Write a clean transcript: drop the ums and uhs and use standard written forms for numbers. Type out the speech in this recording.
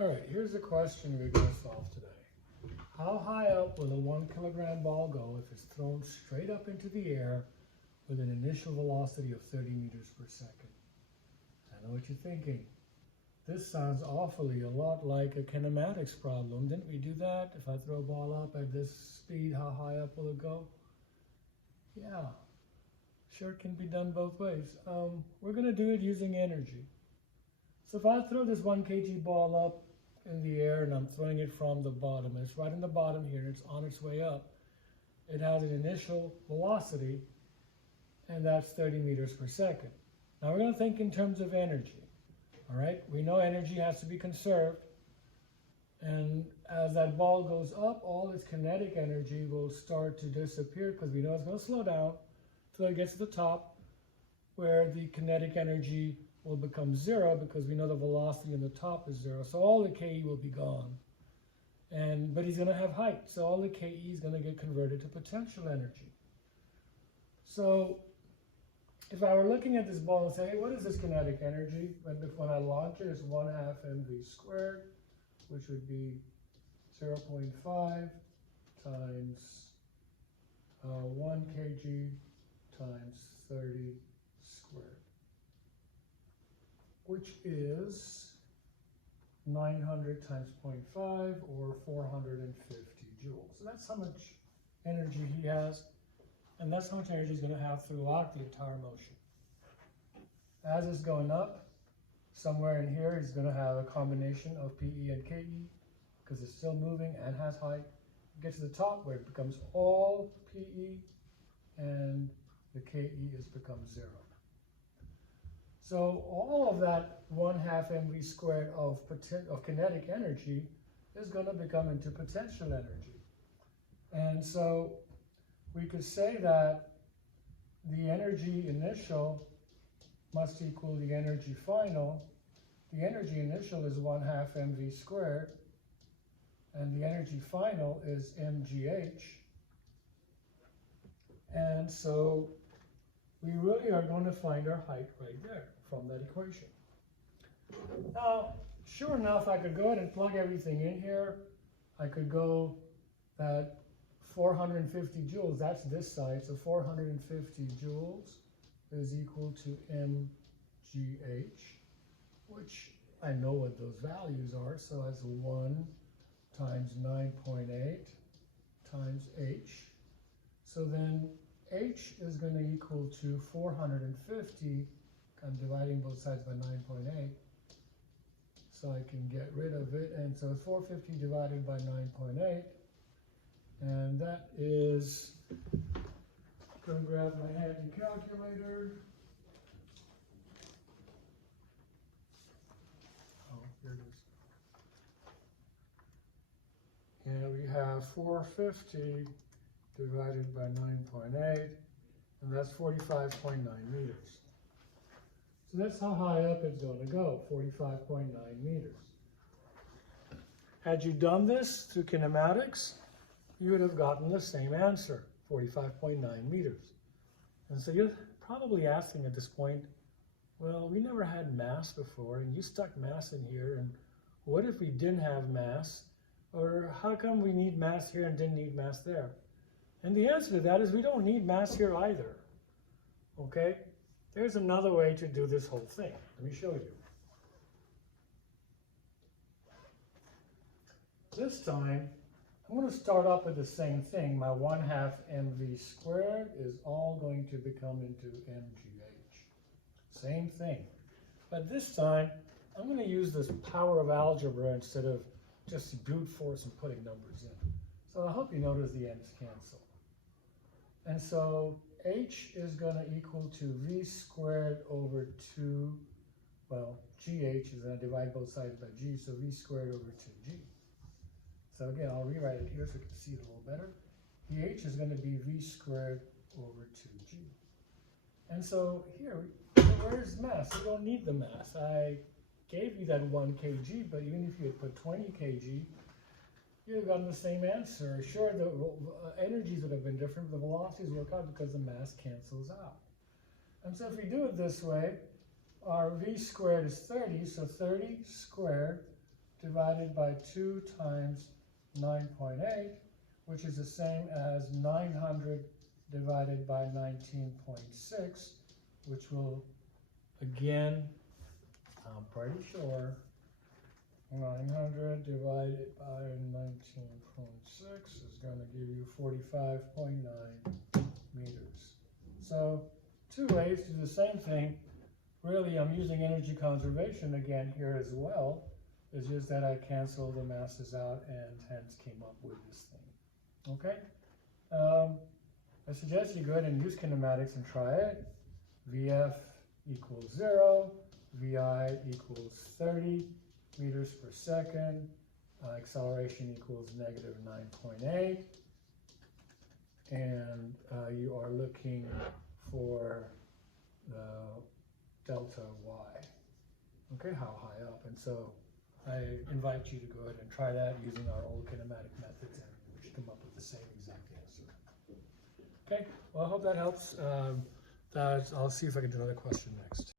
All right, here's the question we're going to solve today. How high up will a 1 kilogram ball go if it's thrown straight up into the air with an initial velocity of 30 meters per second? I know what you're thinking. This sounds awfully a lot like a kinematics problem. Didn't we do that? If I throw a ball up at this speed, how high up will it go? Yeah, sure, it can be done both ways. We're going to do it using energy. So if I throw this 1 kg ball up in the air and I'm throwing it from the bottom, and it's right in the bottom here, and it's on its way up, it has an initial velocity, and that's 30 meters per second. Now we're going to think in terms of energy. All right, we know energy has to be conserved, and as that ball goes up, all its kinetic energy will start to disappear because we know it's going to slow down until it gets to the top, where the kinetic energy will become zero because we know the velocity on the top is zero. So all the Ke will be gone. But he's going to have height, so all the Ke is going to get converted to potential energy. So if I were looking at this ball and say, hey, what is this kinetic energy? When I launch it, it's 1/2 mv squared, which would be 0.5 times 1 kg times 30 squared, which is 900 times 0.5 or 450 joules. So that's how much energy he has, and that's how much energy he's going to have throughout the entire motion. As it's going up, somewhere in here he's going to have a combination of PE and KE because it's still moving and has height. It gets to the top where it becomes all PE and the KE becomes zero. So all of that 1/2 mv squared of kinetic energy is going to become into potential energy. And so we could say that the energy initial must equal the energy final. The energy initial is 1/2 mv squared, and the energy final is mgh. And so we really are going to find our height right there from that equation. Now, sure enough, I could go ahead and plug everything in here. I could go that 450 joules, that's this side, so 450 joules is equal to mgh, which I know what those values are, so that's 1 times 9.8 times h. So then h is going to equal to 450. I'm dividing both sides by 9.8, so I can get rid of it. And so 450 divided by 9.8, and that is, I'm going to grab my handy calculator. Oh, here it is. And we have 450 divided by 9.8, and that's 45.9 meters. So that's how high up it's going to go, 45.9 meters. Had you done this through kinematics, you would have gotten the same answer, 45.9 meters. And so you're probably asking at this point, well, we never had mass before, and you stuck mass in here, and what if we didn't have mass? Or how come we need mass here and didn't need mass there? And the answer to that is we don't need mass here either, okay? There's another way to do this whole thing. Let me show you. This time, I'm going to start off with the same thing. My 1/2 mv squared is all going to become into mgh. Same thing. But this time, I'm going to use this power of algebra instead of just brute force and putting numbers in. So I hope you notice the ends cancel. And so h is going to equal to v squared over 2, well, gh is going to divide both sides by g, so v squared over 2g. So again, I'll rewrite it here so you can see it a little better. The h is going to be v squared over 2g. And so here, where's mass? You don't need the mass. I gave you that 1 kg, but even if you had put 20 kg, you'd have gotten the same answer. Sure, the energies would have been different, but the velocities work out because the mass cancels out. And so if we do it this way, our v squared is 30, so 30 squared divided by 2 times 9.8, which is the same as 900 divided by 19.6, which will, again, I'm pretty sure, 900 divided by 19.6 is going to give you 45.9 meters. So 2 ways to do the same thing. Really, I'm using energy conservation again here as well. It's just that I canceled the masses out and hence came up with this thing. Okay? I suggest you go ahead and use kinematics and try it. VF equals 0, VI equals 30 meters per second, acceleration equals negative 9.8, and you are looking for the delta y, okay, how high up. And so I invite you to go ahead and try that using our old kinematic methods, and we should come up with the same exact answer. Okay, well, I hope that helps. I'll see if I can do another question next.